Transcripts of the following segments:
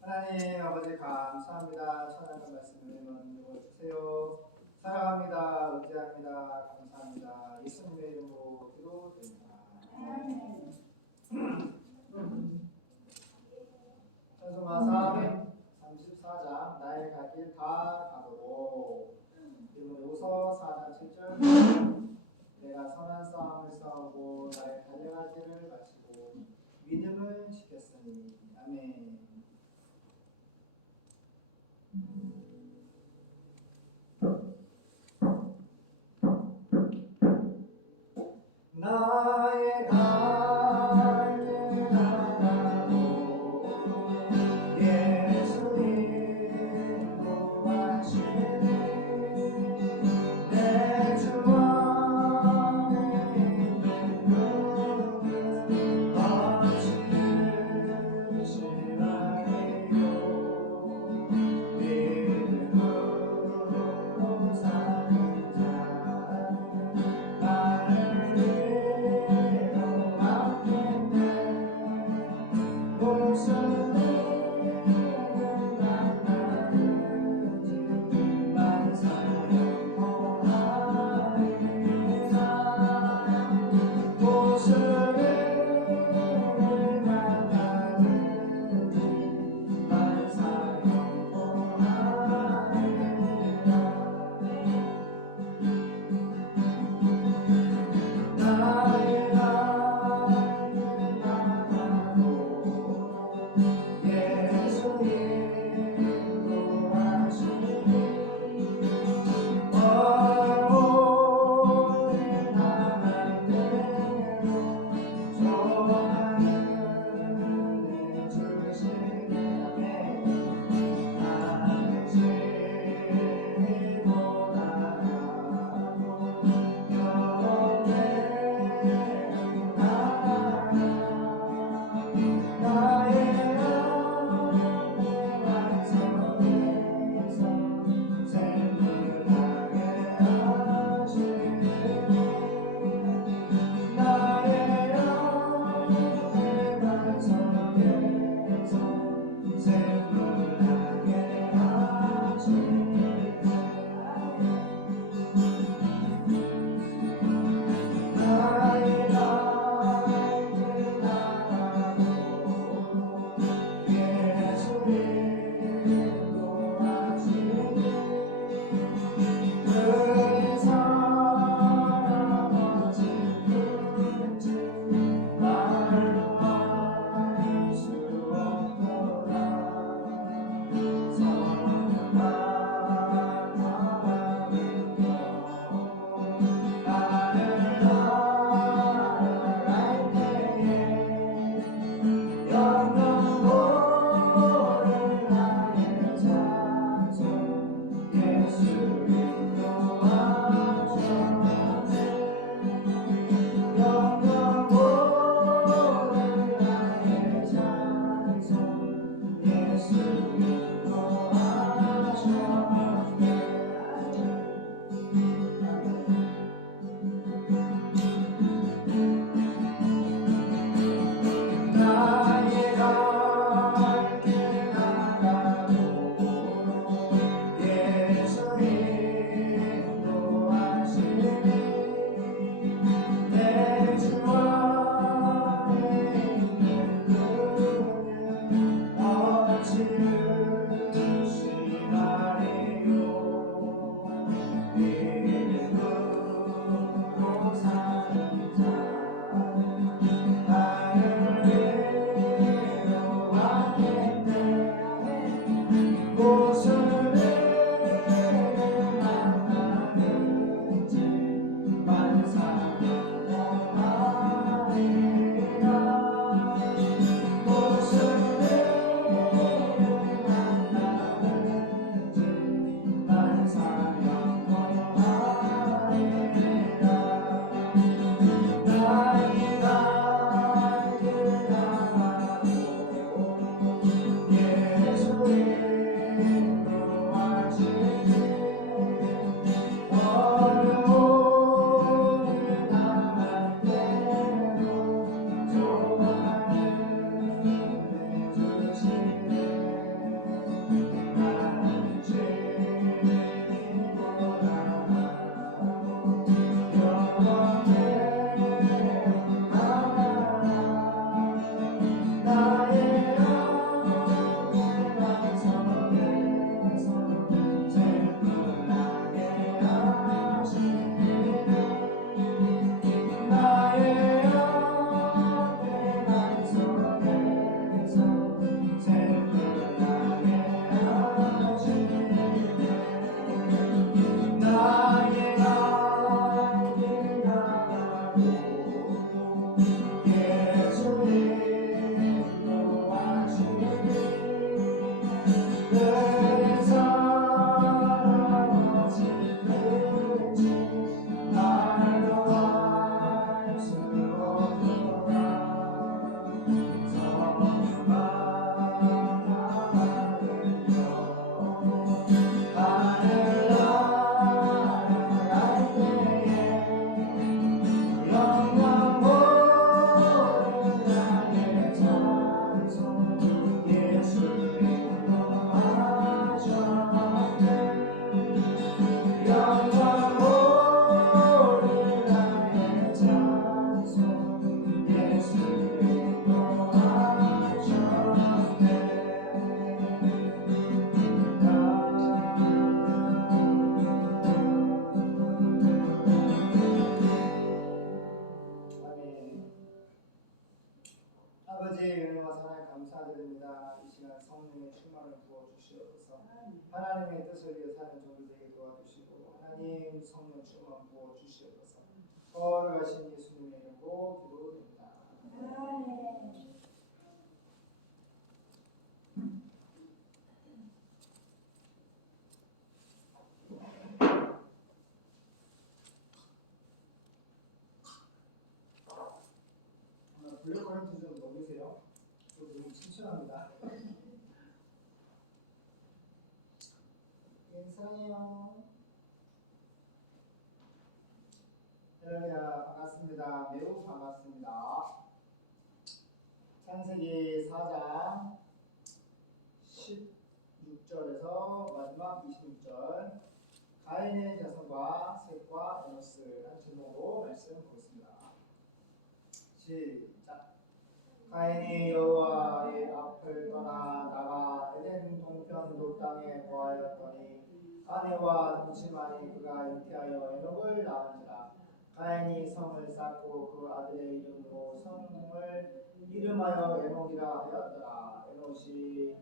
하나님 아버지 감사합니다. 천하는 말씀을 만들어 주세요. 사랑합니다. 의지합니다. 감사합니다. 예수님의 이름으로 기도드립니다. 찬송가 434장 나의 갈 길 다 가도록 디모데후서 4장 7절 내가 선한 싸움을 싸우고 나의 달려갈 길을 마치고 믿음을 지켰으니 아멘. 나의 갈 블랙 커런트 좀 넘으세요. 저 너무 친절합니다. 괜찮아요. 할렐루야 반갑습니다. 매우 반갑습니다. 창세기 4장 16절에서 마지막 26절 가인의 자손과 셋과 에노스라는 제목으로 말씀 보겠습니다. 시작. 가인이 여호와의 앞을 떠나 나가 에덴 동편 노땅에 거하였더니 아내와 동침하니 그가 잉태하여 에녹을 낳은지라 가인이 성을 쌓고 그 아들의 이름으로 성을 이름하여 에녹이라 하였더라. 에녹이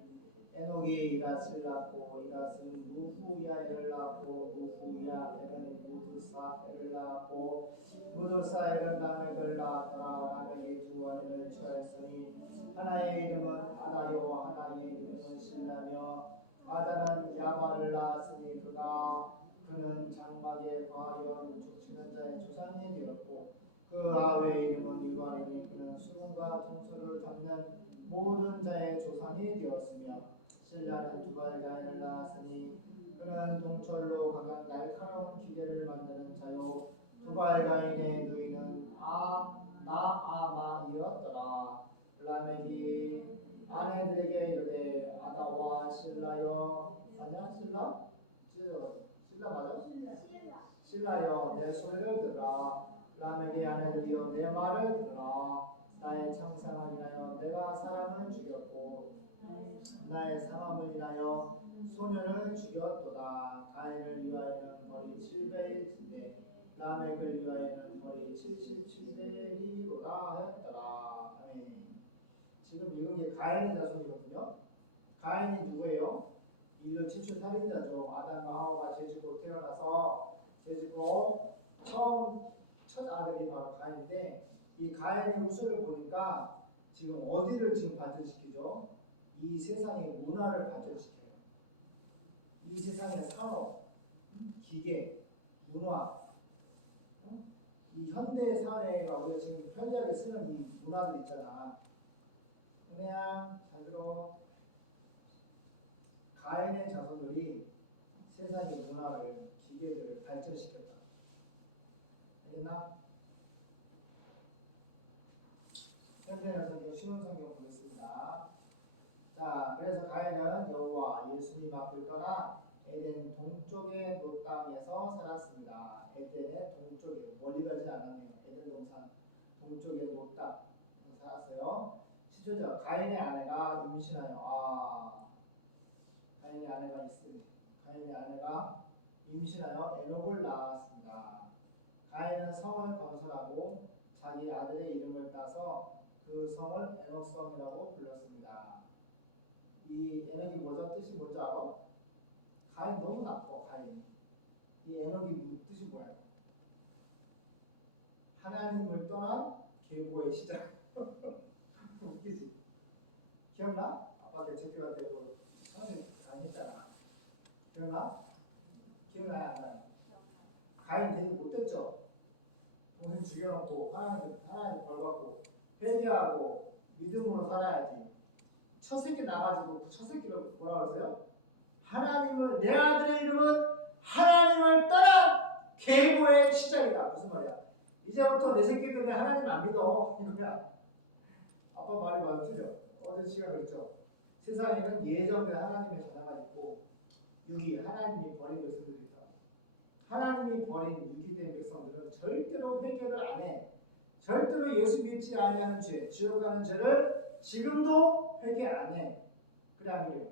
에녹이 이랏을 낳고 이랏은 무후야엘을 낳고 무후야엘은 무드사엘을 낳고 무드사엘은 라멕을 낳았더라. 라멕이 두 아내를 취하였으니 하나의 이름은 아다요 하나의 이름은 신라며 아다는 야마를 낳았으니 그가 그는 장막에 과연 족치는 자의 조상이 되었고 그 아외의 이름은 이관이니 그는 수금과 통소를 잡는 모든 자의 조상이 되었으며 신라는 두발 가인을 낳았으니 그는 동철로 각각 날카로운 기계를 만드는 자요. 두발 가인의 누이는 아 나아마이었더라. 라멕이 아내들에게 이르되 아다와 신라여 아니야 신라? 신라, 신라 맞아? 신라여 내 소리를 들으라 라멕의 아내들이여 내 말을 들으라 나의 창상을 인하여 내가 사람을 죽였고 나의 상함을 인하여 소년을 죽였도다 가인을 위하여는 벌이 700일인데 라멕을 위하여는 벌이 77배리로다 하였더라 아멘 지금 읽은 게 가인의 자손이거든요 가인이 누구예요? 인류 최초 살인자죠 아담과 하와가 죄짓고 태어나서 죄짓고 처음 첫 아들이 바로 가인인데 이 가인의 모습을 보니까 지금 어디를 지금 발전시키죠? 이 세상의 문화를 발전시켜요. 이 세상의 산업, 기계, 문화, 어? 이 현대 사회가 우리가 지금 편리하게 쓰는 이 문화들 있잖아. 은혜야, 잘 들어. 가인의 자손들이 세상의 문화를, 기계들을 발전시켰다. 알겠나? 현대의 성경, 신혼 성경 보겠습니다. 자, 그래서 가인은 여호와 예수님 앞을 떠나 에덴 동쪽의 노 땅에서 살았습니다. 에덴의 동쪽에 멀리 가지 않았네요. 에덴 동산 동쪽의 노 땅에서 살았어요. 17절 가인의 아내가 임신하여 아 가인의 아내가 있으니 가인의 아내가 임신하여 에녹을 낳았습니다. 가인은 성을 건설하고 자기 아들의 이름을 따서 그 성을 에녹성이라고 불렀습니다. 이 에녹이 뭐죠? 뜻이 뭔지 알아? 가인 너무 나빠 가인. 이 에녹이 무- 뜻이 뭐야? 하나님을 떠난 계보의 시작. 웃기지? 기억나? 아빠 많이 했잖아. 기억나? 기억나요? 안 나요? 가인 되게 못됐죠? 동생 죽여놓고 하나님, 하나님 벌 받고 회개하고 믿음으로 살아야지. 첫 새끼 나가지고 그첫 새끼를 뭐라 그러세요? 하나님을 내 아들의 이름은 하나님을 떠난 계보의 시작이다. 무슨 말이야? 이제부터 내 새끼 때문에 하나님 안 믿어. 이거야. 아빠 말이 틀려. 어제 시간 그랬죠. 세상에는 예정된 하나님의 전화가 있고 육이 하나님이 버린 백성들이 있다. 하나님이 버린 유기된 백성들은 절대로 회개를 안 해. 절대로 예수 믿지 아니하는 죄, 지옥 가는 죄를 지금도 회개 안 해. 그래 안 그래요?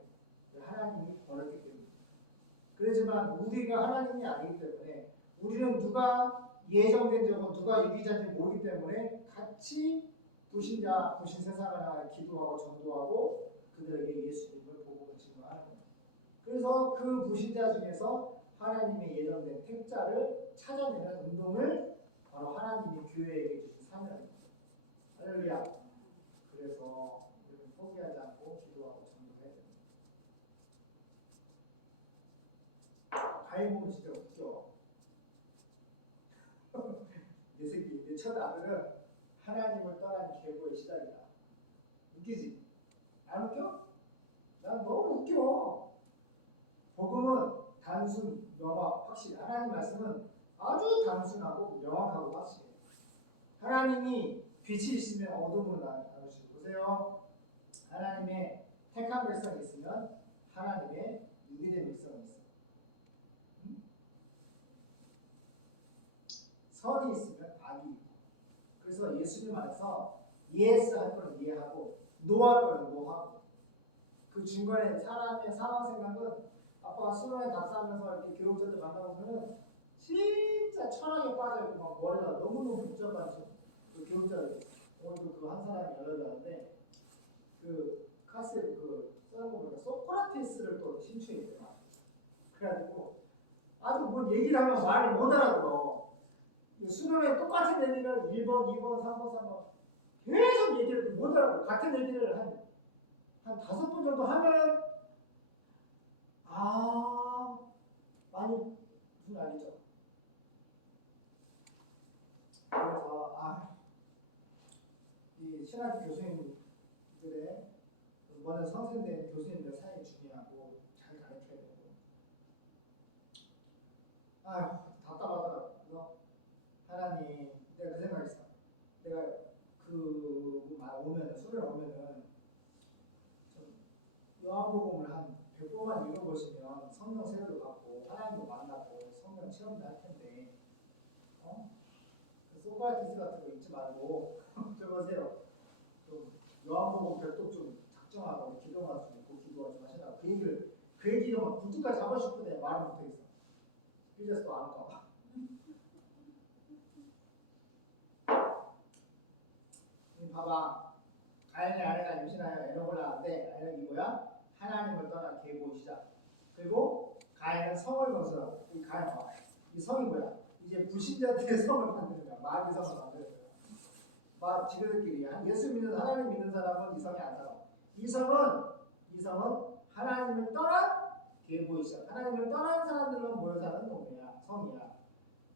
하나님이 버렸기 때문에. 그렇지만 우리가 하나님이 아니기 때문에 우리는 누가 예정된 적은 누가 유기자인지 모르기 때문에 같이 부신자, 부신 세상을 기도하고 전도하고 그들에게 예수님을 복음을 증거하는 겁니다. 그래서 그 부신자 중에서 하나님의 예정된 택자를 찾아내는 운동을 바로 하나님이 교회에게 주신 사명입니다. 할렐루야. 그래서 우리는 포기하지 않고 기도하고 전도해야 됩니다. 가인 보면 진짜 웃겨. 내 새끼, 내 첫 아들은 하나님을 떠난 계보의 시작이다. 웃기지? 안 웃겨? 난 웃겨. 복음은 단순, 명확, 확실. 하나님 말씀은 아주 단순하고 명확하고 확실해. 하나님이 빛이 있으면 어둠으로 나누시고 보세요. 하나님의 택한 백성이 있으면 하나님의 유기된 백성이 있어. 응? 선이 있으면 악이 있고. 그래서 예수님 안에서 예스 할 거는 이해하고 노할 거는 노하고 그 중간에 사람의 상황 생각은 아빠가 수능에 답사하면서 이렇게 교육자들 만나보면은 진짜 철학에 빠져있고 막 머리가 너무너무 복잡한 그 교육자들 오늘도 그 한 사람이 연락이 왔는데 그 카세트 그거 보니까 소크라테스를 또 신청했대요. 그래가지고 아주 뭐 얘기를 하면 말을 못 알아들어. 수능에 똑같은 얘기를 1번, 2번, 3번, 3번 계속 얘기를 못 알아들어. 같은 얘기를 한, 한 다섯 번 정도 하면 아 많이 무슨 알겠죠? 그래서 아, 이 신학교 교수님들의 먼저 선생된 교수님들 사이 중요하고 잘 가르쳐야 되고. 아 답답하더라고 그래서 하나님 내가 그 생각했어. 내가 그 말 오면은 수련 오면은 좀 요한복음을 한 100번만 읽어보시면 성령 세례도 받고 하나님도 만나고 성령 체험도 할 텐데 어? 그 소크라테스 같은 거 잊지 말고 적으세요. 좀 요한복음 별도 좀 작정하고 기도만 좀 있고 기도가 좀 하시라고 그 얘기를 그 얘기를 막 굴뚝까지 잡고 싶은데 말을 못하겠어. 삐져서 안 할까 봐. 이 봐봐. 가인의 아내가 임신하여 에녹을 낳았는데 에녹이 뭐야? 하나님을 계보의 시작. 그리고 가인은 성을 건설하고 이 가인 봐. 이 성이 뭐야? 이제 불신자들의 성을 만드는 거야. 마귀 성을 만드는 거야. 막 지그들끼리 한 예수 믿는 하나님 믿는 사람은 이 성에 안 살아. 이 성은 이 성은 하나님을 떠난 시작. 하나님을 떠난 사람들만 모여 사는 동네야. 성이야.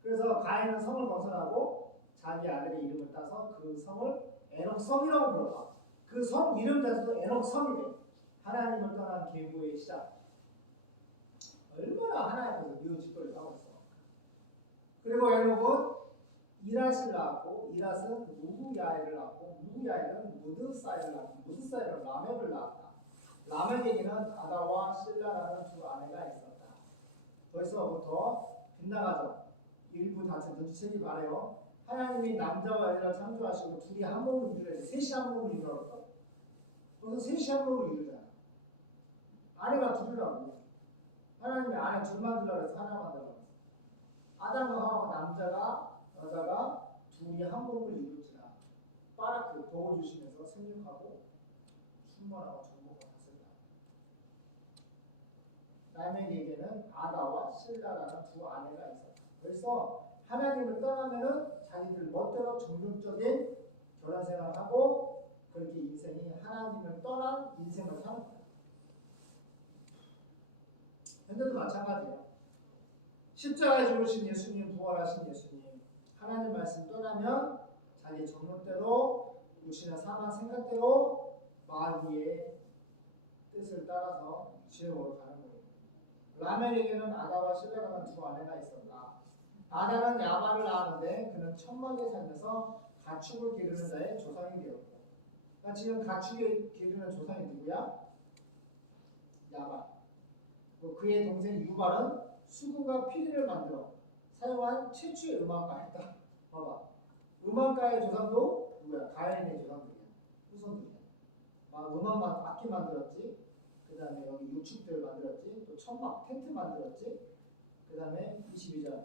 그래서 가인은 성을 건설하고 자기 아들의 이름을 따서 그 성을 에녹 성이라고 불러봐. 그 성 이름 자체도 에녹 성이래. 하나님을 떠난 계보의 시작. 얼마나 하나님께서 하고 있어. 그리고 에녹은 이라스를 낳았고 이라스는 무후야엘을 낳았고 무후야엘은 무드사엘을 낳았고 무드사엘은 라멕을 낳았다. 라멕에게는 아다와 실라라는 두 아내가 있었다. 벌써부터 빗나가죠. 일부 다체 눈치채기 말해요. 하나님이 남자와 여자를 창조하시고 둘이 한 몸을 이루어야지 셋이 한 몸을 이루라고 그래서 셋이 한 몸을 이루잖아. 아내가 둘이라고. 하나님이 아내 둘 만 들라고 해서 하나 만들라고 했어. 아담과 하와가 남자가 여자가 둘이 한 몸을 이룰지라 빠르게 복을 주시면서 생육하고 충만하고 정복을 하셨다. 라멕에게는 아다와 실라라는 두 아내가 있었다. 그래서 하나님을 떠나면은 자기들 멋대로 정욕적인 결혼 생활을 하고 그렇게 인생이 하나님을 떠난 인생을 사는 거야. 마찬가지예요. 십자가에 죽으신 예수님, 부활하신 예수님, 하나님 말씀 떠나면 자기 정욕대로 육신의 사망 생각대로 마귀의 뜻을 따라서 지옥으로 가는 거예요. 라멜에게는 아다와 실레라는 두 아내가 있었다. 아다는 야말을 낳았는데 그는 천막에 살면서 가축을 기르는 자의 조상이 되었고 그러니까 지금 가축을 기르는 조상이 누구야? 야말. 그 그의 동생 유발은 수구가 피리를 만들어 사용한 최초의 음악가였다. 봐봐. 음악가의 조상도 누구야? 가인의 조상들이야. 후손들이야. 막 음악만 악기 만들었지. 그 다음에 여기 유축들 만들었지. 또 천막, 텐트 만들었지. 그 다음에 22절.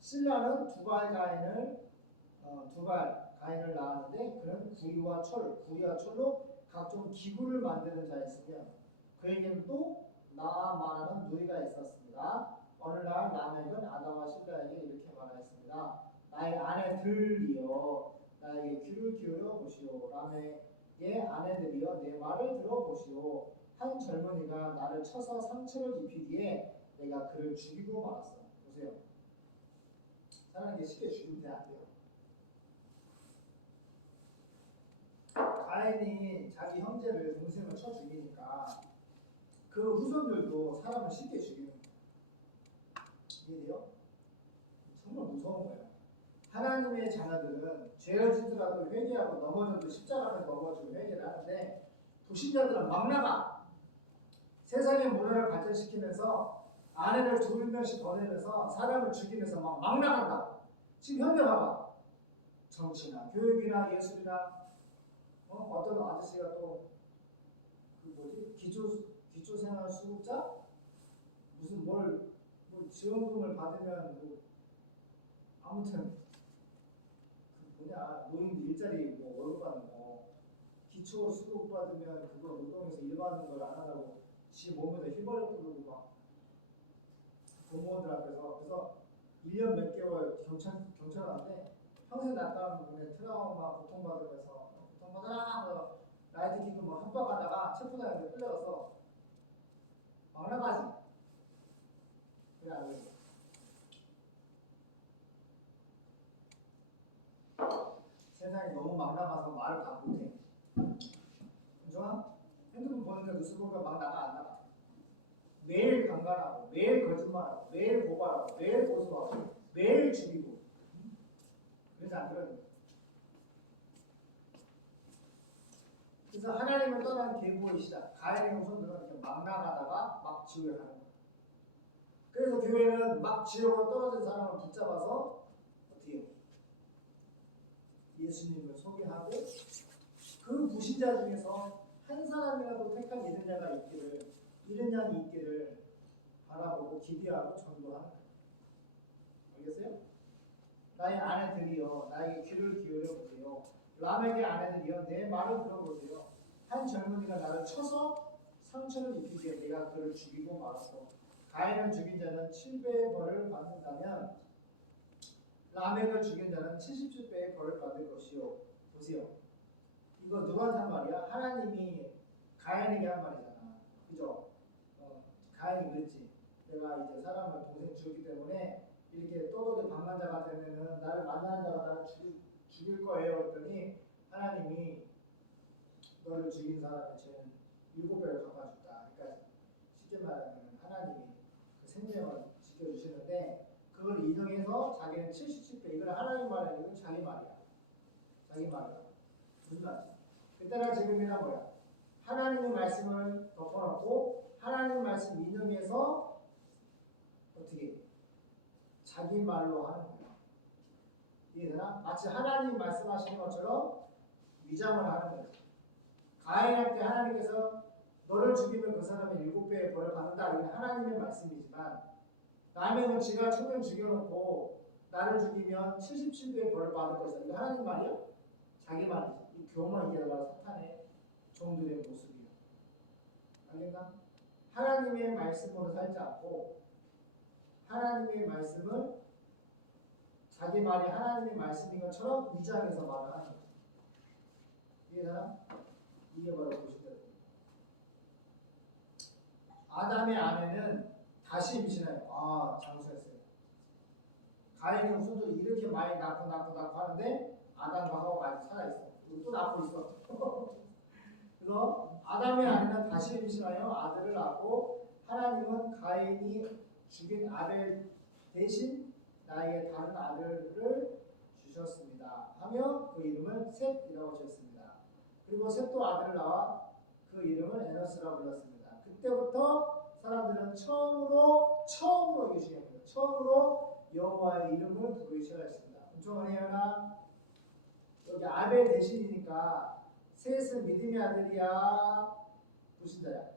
신라는 두발 가인을 어, 두발 가인을 낳았는데 그는 구리와 철, 구리와 철로 각종 기구를 만드는 자였으며 그에게는 또 나아 말하는 누이가 있었습니다. 어느 날 라멕은 아다와 실라에게 이렇게 말하였습니다. 나의 아내들이여 나에게 귀를 기울여 보시오. 라멕의 아내들이여 내 말을 들어보시오. 한 젊은이가 나를 쳐서 상처를 입히기에 내가 그를 죽이고 말았어. 보세요. 사람에게 쉽게 죽이면 안 돼요. 가인이 자기 형제를 동생을 쳐 죽이니까 그 후손들도 사람을 쉽게 죽이는 거예요. 이해돼요? 정말 무서운 거예요. 하나님의 자녀들은 죄를 짓더라도 회개하고 넘어져도 십자가를 넘어지고 회개를 하는데 불신자들은 막 나가. 세상의 문화를 발전시키면서 아내를 두 명씩 보내면서 사람을 죽이면서 막, 막 나간다. 지금 현대 봐봐. 정치나 교육이나 예술이나 어? 어떤 아저씨가 또 그 뭐지 기초 기초생활 수급자? 무슨 뭘, 뭐 지원금을 받으면 뭐 아무튼 그 뭐냐 노인들 일자리 뭐 월급 받는 거 기초 수급 받으면 그거 노동에서 일 받는 걸 안 하다고 지 몸에다 휘발유 뿌리고 막 공무원들 앞에서. 그래서 1년 몇 개월 경찰 경찰한테 평생 분의 트라우마 고통받으면서 고통받아라 하면서 라이트 키고 뭐 협박하다가 체포당했는데 끌려가서 막 나가지 그래 세상이 너무 막 나가서 말을 다 못해 그죠? 핸드폰 보니까 뉴스 보니까 막 나가 안 나가 매일 강간하고 매일 거짓말하고 매일 고발하고 매일 고소하고 매일 죽이고 그래서 안 그러는. 그래서 하나님을 떠난 계보의 시작 가인의 후손들은 막 나가다가 막 가는 거예요. 그래서 교회는 막 지옥으로 떨어진 사람을 붙잡아서 어떻게? 예수님을 소개하고 그 부신자 중에서 한 사람이라도 택한 이른 자가 있기를 이른 양이 있기를 바라보고 기대하고 전도하는 거예요. 알겠어요? 나의 아내들이여 나에게 귀를 기울여 보세요. 람에게 아내들이여 내 말을 들어보세요. 한 젊은이가 나를 쳐서 상처를 입히기에 내가 그를 죽이고 말았고 가인을 죽인 자는 7배의 벌을 받는다면 라멕을 죽인 자는 77배의 벌을 받을 것이요. 보세요. 이거 누구한테 한 말이야? 하나님이 가인에게 한 말이잖아. 그죠? 어, 가인이 그랬지. 내가 이제 사람을 동생 죽였기 때문에 이렇게 떠돌이 방만자가 되면은 나를 만나는 자가 나를 죽일, 죽일 거예요. 그랬더니 하나님이 너를 죽인 사람의 죄는 일곱 배를 갚아준다. 그러니까 쉽게 말하면 하나님이 그 생명을 지켜주시는데 그걸 인용해서 자기는 77배 이걸 하나님 말이 이건 자기 말이야. 자기 말이야. 무슨 말이지? 그때나 지금이나 뭐야? 하나님의 말씀을 덮어놓고 하나님 말씀 인용해서 어떻게 자기 말로 하는 거야. 이해되나? 마치 하나님 말씀하시는 것처럼 위장을 하는 거야. 가인한테 하나님께서 너를 죽이면 그 사람은 일곱 배의 벌을 받는다. 이게 하나님의 말씀이지만 남에는 지가 천명 죽여놓고 나를 죽이면 77배의 벌을 받을 것이다. 이거 하나님 말이야? 자기 말이지. 이 교만 이게 바로 사탄의 종들의 모습이야. 알겠나? 하나님의 말씀으로 살지 않고 하나님의 말씀을 자기 말이 하나님의 말씀인 것처럼 위장해서 말을 하는 거야. 이해되나? 이게 바로 보시다. 아담의 아내는 다시 임신해요. 아, 장수했어요. 가인의 후손들이 이렇게 많이 낳고 낳고 낳고 하는데 아담과 하와가 아직 살아있어. 또 낳고 있어. 그래서 아담의 아내는 다시 임신하여 아들을 낳고 하나님은 가인이 죽인 아벨 대신 나에게 다른 아들을 주셨습니다. 하며 그 이름을 셋이라고 지었습니다. 그리고 셋도 아들을 낳아 그 이름을 에너스라고 불렀습니다. 그때부터 사람들은 처음으로 처음으로 이게 중요합니다. 처음으로 여호와의 이름을 부르기 시작했습니다. 엄청 해요나? 여기 아벨 대신이니까 셋은 믿음의 아들이야. 불신자야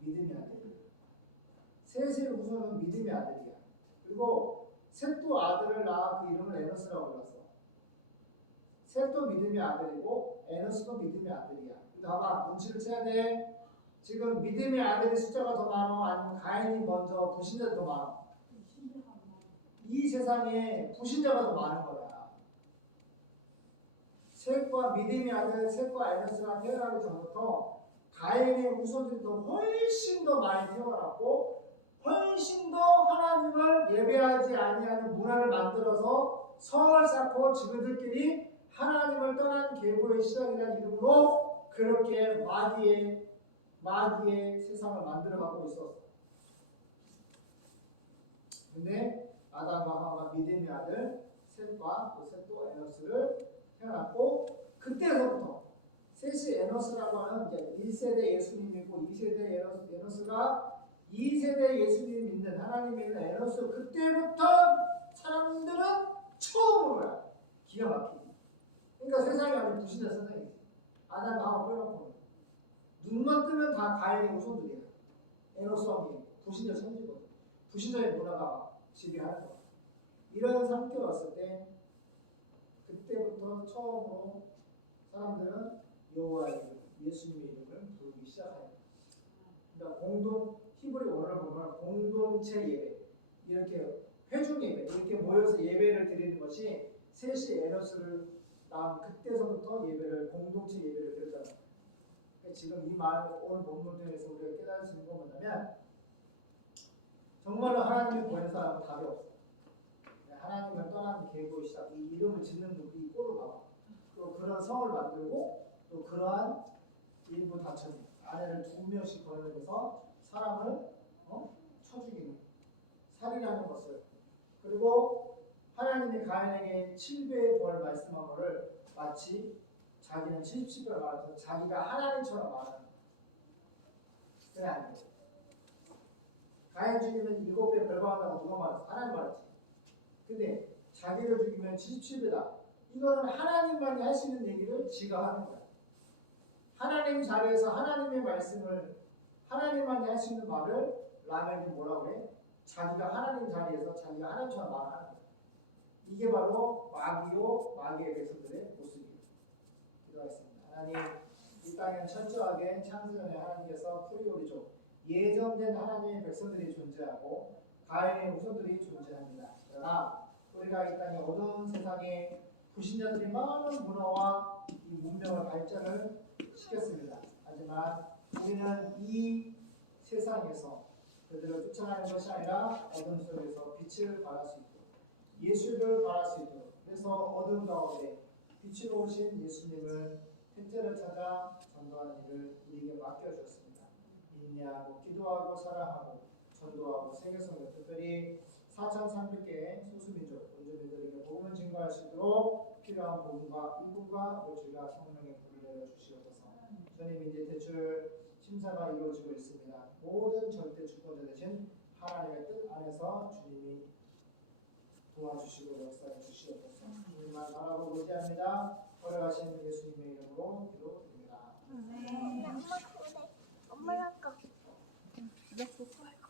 믿음의 아들. 셋의 우선은 믿음의 아들이야. 그리고 셋도 아들을 낳아 그 이름을 에너스라고 불렀어. 셋도 믿음의 아들이고 에너스도 믿음의 아들이야. 봐봐 눈치를 채야 돼 지금 믿음의 아들의 숫자가 더 많아 아니면 가인이 먼저 불신자가 더 많아 이 세상에 불신자가 더 많은 거야. 셋과 믿음의 아들 셋과 에너스가 태어나기 전부터 가인의 후손들이 더 훨씬 더 많이 태어났고 훨씬 더 하나님을 예배하지 아니하는 문화를 만들어서 성을 쌓고 지그들끼리 하나님을 떠난 계보의 시작이라는 이름으로 그렇게 마귀의 마귀의 세상을 만들어가고 있었어. 근데 아담과 하와가 믿음의 아들 셋과 그 셋도 에너스를 태어났고 그때서부터 셋이 에너스라고 하는 이제 1세대 예수님 믿고 2세대 에너스, 에너스가 2세대 예수님 믿는 하나님 믿는 에너스 그때부터 사람들은 처음으로야 기가 막히게. 그러니까 세상이 아닌 부신자 세상이지. 아담과 하와 빼놓고 눈만 뜨면 다 가인의 후손들이야 에너스 왕이 부신자 천지거든 부신자의 문화가 지배하는 거야 이런 상태가 왔을 때 그때부터 처음으로 사람들은 여호와의 예수님의 이름을 부르기 시작해요. 그러니까 공동 히브리 원어를 보면 공동체 예배 이렇게 회중 예배 이렇게 모여서 예배를 드리는 것이 셋이 에너스를 낳은 그때서부터 예배를 공동체 예배를 드리잖아요. 지금 이 말 오늘 본문 통해서 우리가 깨달을 수 있는 건 뭐냐면 정말로 하나님이 보낸 사람은 답이 없어. 하나님을 떠나는 계보의 시작, 이 이름을 짓는 이 꼴을 봐봐. 또 그런 성을 만들고 또 그러한 일부 다처지 아내를 두 명씩 거느려서 사람을 어? 쳐 죽이는 살인하는 것을 그리고 하나님이 가인에게 7배의 벌 말씀한 것을 마치 자기는 77배를 말해서 자기가 하나님처럼 말하는 그래 안 돼. 가인 죽이면 7배 벌 받는다고 누가 말했어? 하나님 말했지. 근데 자기를 죽이면 77배다. 이거는 하나님만이 할 수 있는 얘기를 지가 하는 거야. 하나님 자리에서 하나님의 말씀을 하나님만이 할 수 있는 말을 라면이 뭐라고 해? 자기가 하나님 자리에서 자기가 하나님처럼 말하는 거야. 이게 바로 마귀요 마귀의 모습이에요. 기도하겠습니다. 하나님 이 땅엔 철저하게 창세전에 하나님께서 프리오리족 예정된 하나님의 백성들이 존재하고 가인의 후손들이 존재합니다. 그러나 우리가 이 땅의 어두운 세상에 불신자들이 많은 문화와 이 문명을 발전을 시켰습니다. 하지만 우리는 이 세상에서 그들을 쫓아가는 것이 아니라 어둠 속에서 빛을 발할 수 있도록 예수를 발할 수 있도록 그래서 어둠 가운데 빛으로 오신 예수님을 택제를 찾아 전도하는 일을 우리에게 맡겨주었습니다. 인내하고 기도하고 사랑하고 전도하고 세계성을 특별히 4,300개의 소수민족, 원주민들에게 복음을 증거할 수 있도록 필요한 복음과 이분과 오주가 성령의 불을 내려 주시옵소서. 주님 이제 대출 심사가 이루어지고 있습니다. 모든 절대 주권자 되신 하나님의 뜻 안에서 주님이 도와주시고 역사해 주시옵소서. 주님만 바라보고 의지합니다. 걸어가신 예수님의 이름으로 기도드립니다. 엄마 아까 할 거.